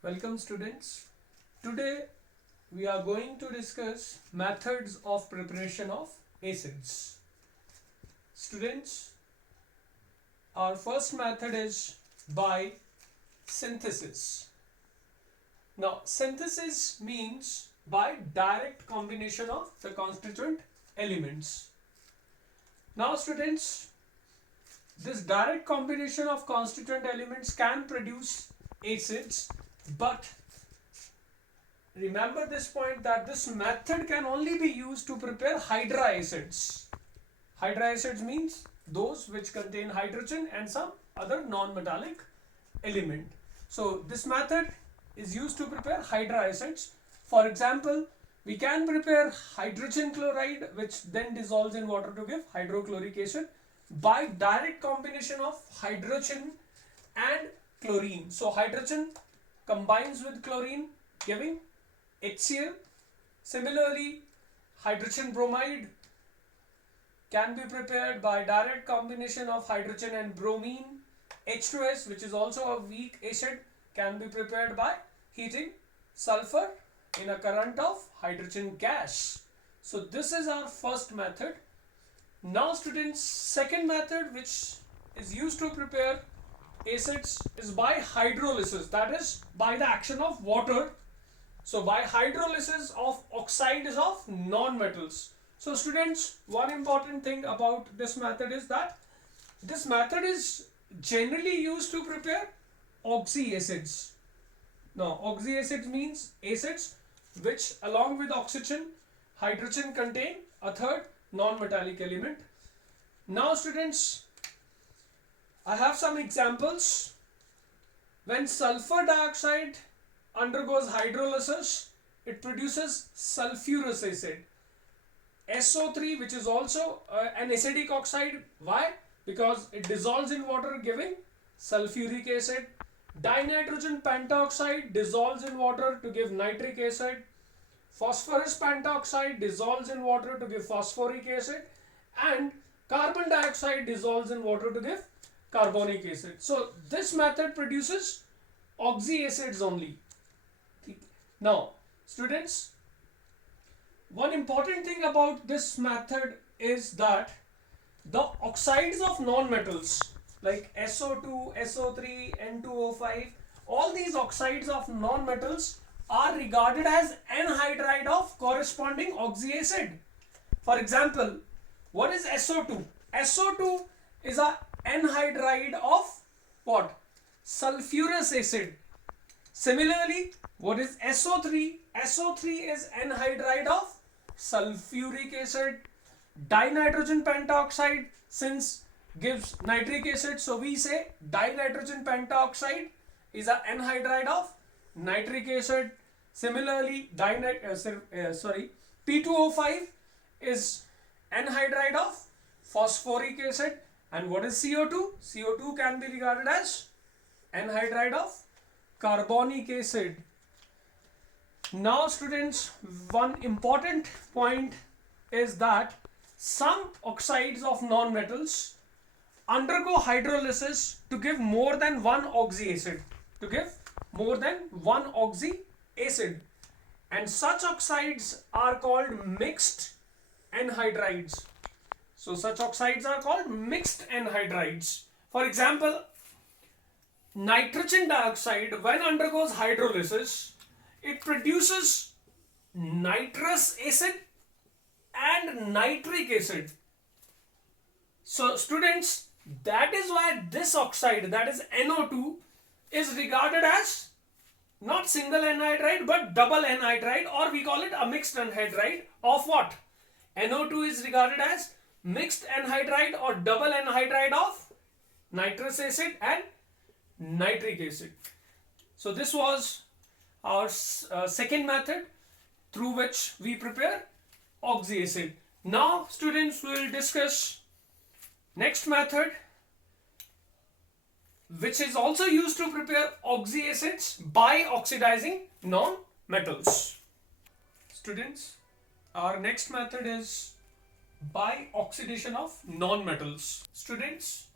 Welcome students. Today we are going to discuss methods of preparation of acids. Students, our first method is by synthesis. Now synthesis means by direct combination of the constituent elements. Now students, this direct combination of constituent elements can produce acids, but remember this point that this method can only be used to prepare hydra acids. Hydra acids means those which contain hydrogen and some other non-metallic element. So this method is used to prepare hydra acids. For example, we can prepare hydrogen chloride, which then dissolves in water to give hydrochloric acid by direct combination of hydrogen and chlorine. So hydrogen combines with chlorine giving HCl. Similarly, hydrogen bromide can be prepared by direct combination of hydrogen and bromine. H2S, which is also a weak acid, can be prepared by heating sulfur in a current of hydrogen gas. So this is our first method. Now students, second method which is used to prepare acids is by hydrolysis, that is by the action of water. So by hydrolysis of oxides of non-metals. So students, one important thing about this method is that this method is generally used to prepare oxyacids. Now oxyacids means acids which along with oxygen, hydrogen contain a third non-metallic element. Now students, I have some examples. When sulfur dioxide undergoes hydrolysis, it produces sulfurous acid. SO3, which is also an acidic oxide. Why? Because it dissolves in water giving sulfuric acid. Dinitrogen pentoxide dissolves in water to give nitric acid. Phosphorus pentoxide dissolves in water to give phosphoric acid. And carbon dioxide dissolves in water to give carbonic acid. So this method produces oxyacids only. Now students, one important thing about this method is that the oxides of non-metals like SO2, SO3, N2O5, all these oxides of non-metals are regarded as anhydride of corresponding oxyacid. For example, what is SO2? SO2 is a anhydride of what? Sulfurous acid. Similarly, what is SO3? SO3 is anhydride of sulfuric acid. Dinitrogen pentoxide, since gives nitric acid, so we say dinitrogen pentoxide is an anhydride of nitric acid. Similarly, P2O5 is anhydride of phosphoric acid. And what is CO2? CO2 can be regarded as anhydride of carbonic acid. Now students, one important point is that some oxides of non-metals undergo hydrolysis to give more than one oxyacid, and such oxides are called mixed anhydrides. So such oxides are called mixed anhydrides. For example, nitrogen dioxide, when undergoes hydrolysis, it produces nitrous acid and nitric acid. So students, that is why this oxide, that is NO2, is regarded as not single anhydride but double anhydride, or we call it a mixed anhydride of what? NO2 is regarded as mixed anhydride or double anhydride of nitrous acid and nitric acid. So this was our second method through which we prepare oxyacid. Now students, we will discuss next method which is also used to prepare oxyacids by oxidizing non-metals. Students, our next method is by oxidation of non-metals. Students,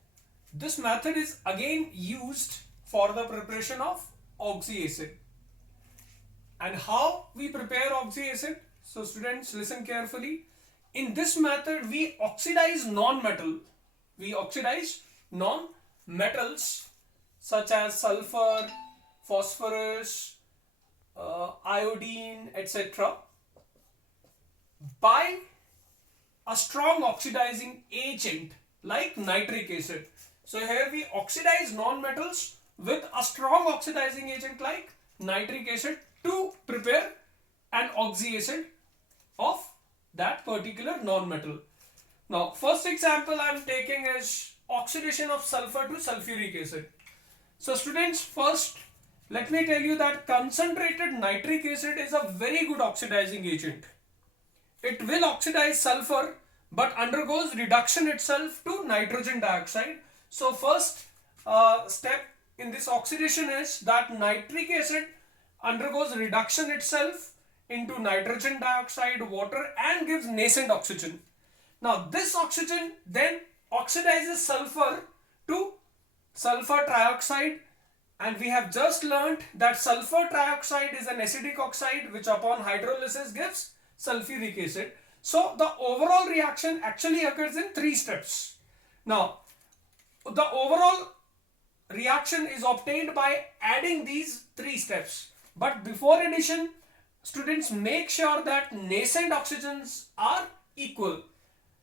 this method is again used for the preparation of oxyacid. And how we prepare oxyacid? So students, listen carefully. In this method, we oxidize non-metal. We oxidize non-metals such as sulfur, phosphorus, iodine, etc. by a strong oxidizing agent like nitric acid. So here we oxidize non-metals with a strong oxidizing agent like nitric acid to prepare an oxyacid of that particular non-metal. Now, first example I am taking is oxidation of sulfur to sulfuric acid. So students, first let me tell you that concentrated nitric acid is a very good oxidizing agent. It will oxidize sulfur but undergoes reduction itself to nitrogen dioxide. So first step in this oxidation is that nitric acid undergoes reduction itself into nitrogen dioxide, water, and gives nascent oxygen. Now this oxygen then oxidizes sulfur to sulfur trioxide, and we have just learnt that sulfur trioxide is an acidic oxide which upon hydrolysis gives sulfuric acid. So the overall reaction actually occurs in 3 steps. Now the overall reaction is obtained by adding these 3 steps. But before addition, students, make sure that nascent oxygens are equal.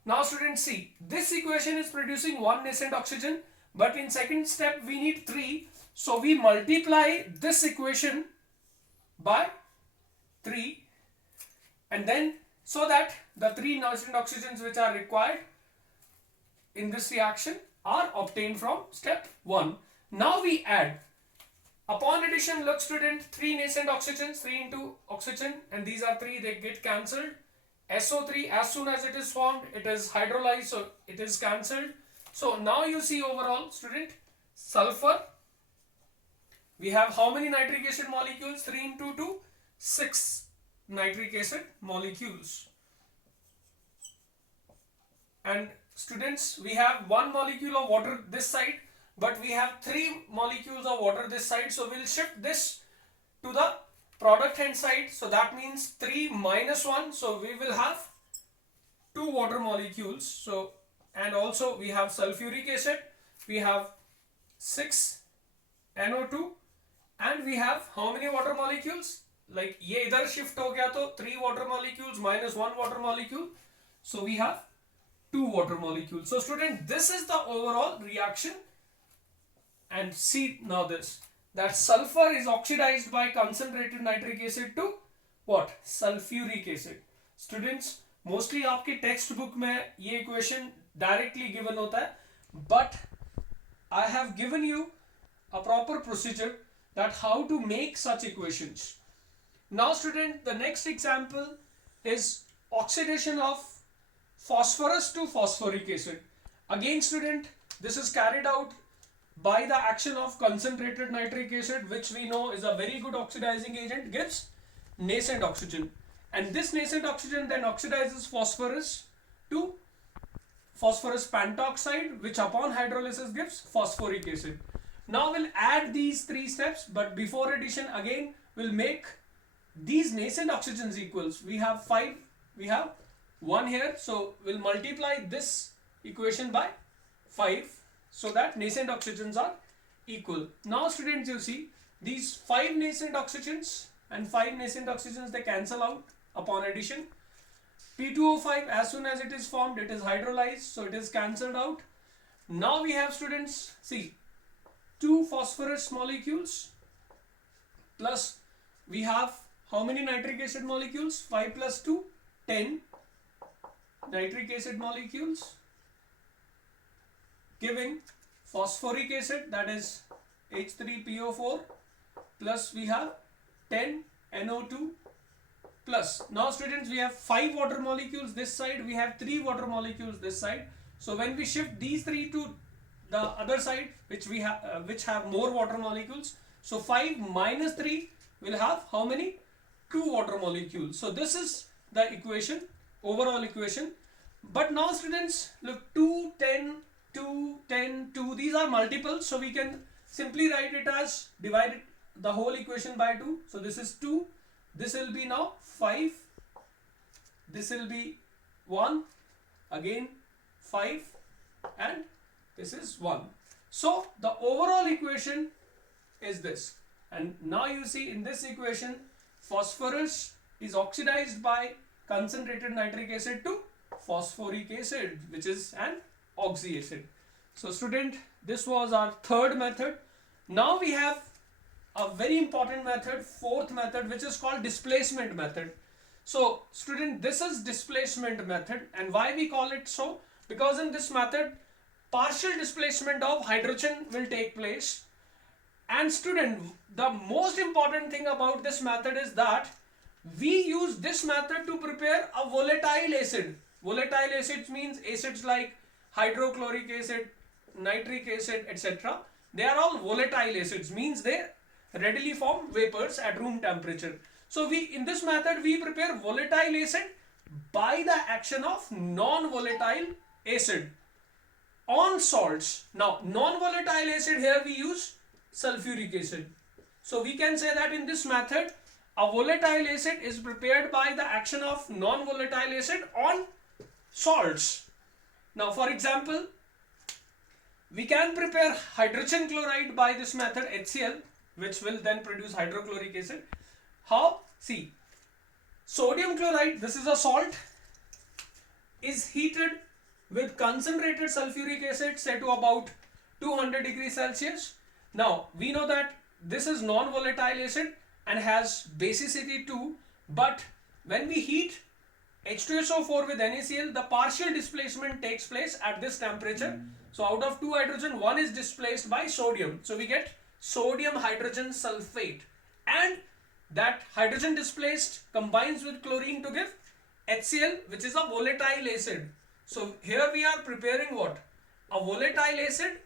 Now students, see, this equation is producing 1 nascent oxygen, but in second step we need 3. So we multiply this equation by 3, and then so that the 3 nascent oxygens which are required in this reaction are obtained from step 1. Now we add. Upon addition, look student, 3 nascent oxygens, 3 into oxygen, and these are 3, they get cancelled. SO3, as soon as it is formed, it is hydrolyzed, so it is cancelled. So now you see overall student, sulfur, we have how many nitric acid molecules? 3 into 2, 6 nitric acid molecules. And students, we have 1 molecule of water this side, but we have 3 molecules of water this side. So we'll shift this to the product hand side. So that means 3 minus 1. So we will have 2 water molecules. So, and also we have sulfuric acid. We have 6 NO2, and we have how many water molecules? Like ये इधर shift हो गया तो 3 water molecules minus 1 water molecule. So we have 2 water molecules. So student, this is the overall reaction. And see now this, that sulfur is oxidized by concentrated nitric acid to what? Sulfuric acid. Students, mostly आपके text book में ये equation directly given होता है, but I have given you a proper procedure that how to make such equations. Now student, the next example is oxidation of phosphorus to phosphoric acid. Again student, this is carried out by the action of concentrated nitric acid, which we know is a very good oxidizing agent, gives nascent oxygen. And this nascent oxygen then oxidizes phosphorus to phosphorus pentoxide, which upon hydrolysis gives phosphoric acid. Now we'll add these 3 steps, but before addition again we'll make these nascent oxygens equals. We have 5, we have 1 here, so we'll multiply this equation by 5 so that nascent oxygens are equal. Now students, you see these 5 nascent oxygens and 5 nascent oxygens, they cancel out upon addition. P2O5, as soon as it is formed, it is hydrolyzed, so it is cancelled out. Now we have students, see, 2 phosphorus molecules plus we have how many nitric acid molecules? 5 plus 2, 10 nitric acid molecules, giving phosphoric acid, that is H3PO4, plus we have 10 NO2 plus. Now students, we have 5 water molecules this side, we have 3 water molecules this side. So when we shift these 3 to the other side, which have more water molecules, so 5 minus 3 will have how many? 2 water molecules. So this is the equation, overall equation. But now students, look, 2, 10, 2, 10, 2, these are multiples, so we can simply write it as divide the whole equation by 2. So this is 2, this will be now 5, this will be 1, again 5, and this is 1. So the overall equation is this, and now you see in this equation phosphorus is oxidized by concentrated nitric acid to phosphoric acid, which is an oxy acid. So student, this was our third method. Now we have a very important method, fourth method, which is called displacement method. So student, this is displacement method, and why we call it so? Because in this method partial displacement of hydrogen will take place. And student, the most important thing about this method is that we use this method to prepare a volatile acid. Volatile acids means acids like hydrochloric acid, nitric acid, etc. They are all volatile acids, means they readily form vapors at room temperature. So in this method we prepare volatile acid by the action of non-volatile acid on salts. Now non-volatile acid, here we use sulfuric acid. So we can say that in this method a volatile acid is prepared by the action of non-volatile acid on salts. Now for example, we can prepare hydrogen chloride by this method, HCl, which will then produce hydrochloric acid. How? See, sodium chloride, this is a salt, is heated with concentrated sulfuric acid, say to about 200 degrees Celsius. Now we know that this is non-volatile acid and has basicity 2, but when we heat H2SO4 with NaCl, the partial displacement takes place at this temperature. So out of 2 hydrogen, 1 is displaced by sodium. So we get sodium hydrogen sulfate, and that hydrogen displaced combines with chlorine to give HCl, which is a volatile acid. So here we are preparing what? A volatile acid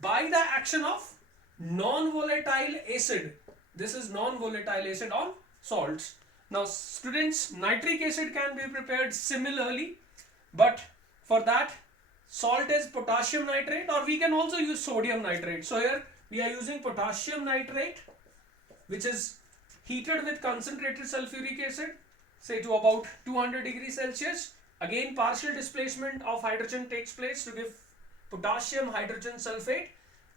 by the action of non-volatile acid. This is non-volatile acid on salts. Now students, nitric acid can be prepared similarly, but for that salt is potassium nitrate, or we can also use sodium nitrate. So here we are using potassium nitrate, which is heated with concentrated sulfuric acid, say to about 200 degrees Celsius. Again partial displacement of hydrogen takes place to give potassium hydrogen sulfate,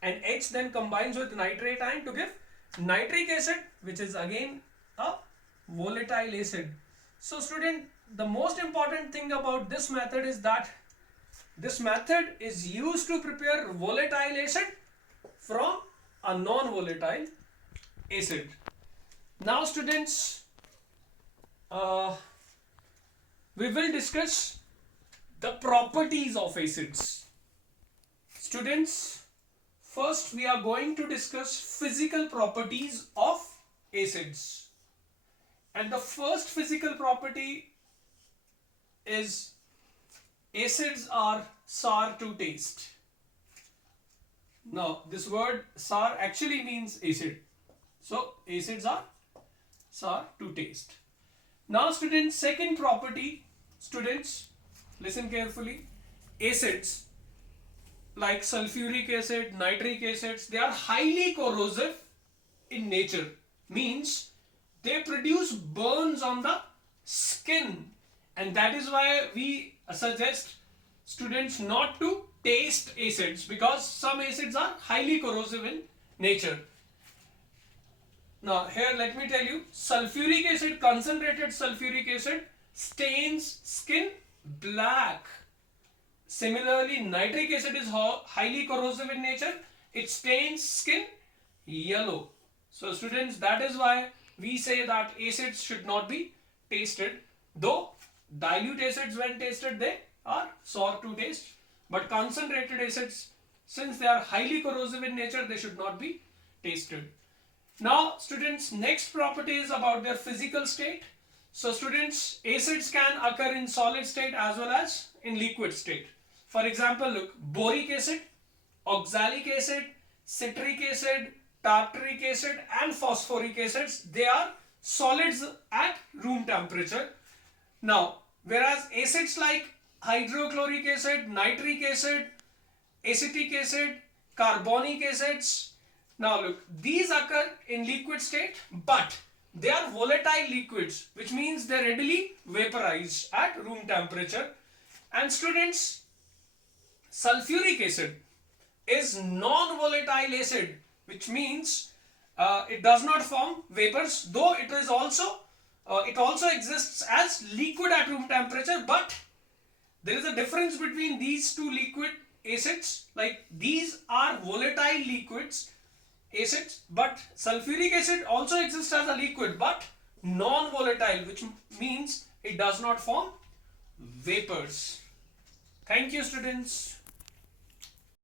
and H then combines with nitrate ion to give nitric acid, which is again a volatile acid. So student, the most important thing about this method is that this method is used to prepare volatile acid from a non-volatile acid. Now students, we will discuss the properties of acids. Students, first we are going to discuss physical properties of acids. And the first physical property is acids are sour to taste. Now this word sour actually means acid. So acids are sour to taste. Now students, second property, students listen carefully. Acids like sulfuric acid, nitric acids, they are highly corrosive in nature. Means they produce burns on the skin, and that is why we suggest students not to taste acids, because some acids are highly corrosive in nature. Now here let me tell you, sulfuric acid, concentrated sulfuric acid stains skin black. Similarly, nitric acid is highly corrosive in nature. It stains skin yellow. So students, that is why we say that acids should not be tasted. Though dilute acids, when tasted, they are sour to taste. But concentrated acids, since they are highly corrosive in nature, they should not be tasted. Now students, next property is about their physical state. So students, acids can occur in solid state as well as in liquid state. For example, look, boric acid, oxalic acid, citric acid, tartaric acid and phosphoric acids, they are solids at room temperature. Now, whereas acids like hydrochloric acid, nitric acid, acetic acid, carbonic acids, now look, these occur in liquid state, but They are volatile liquids, which means they readily vaporize at room temperature. And students, sulfuric acid is non-volatile acid, which means it does not form vapors, though it also exists as liquid at room temperature. But there is a difference between these two liquid acids. Like, these are volatile liquids acids, but sulfuric acid also exists as a liquid but non-volatile, which means it does not form vapors. Thank you, students.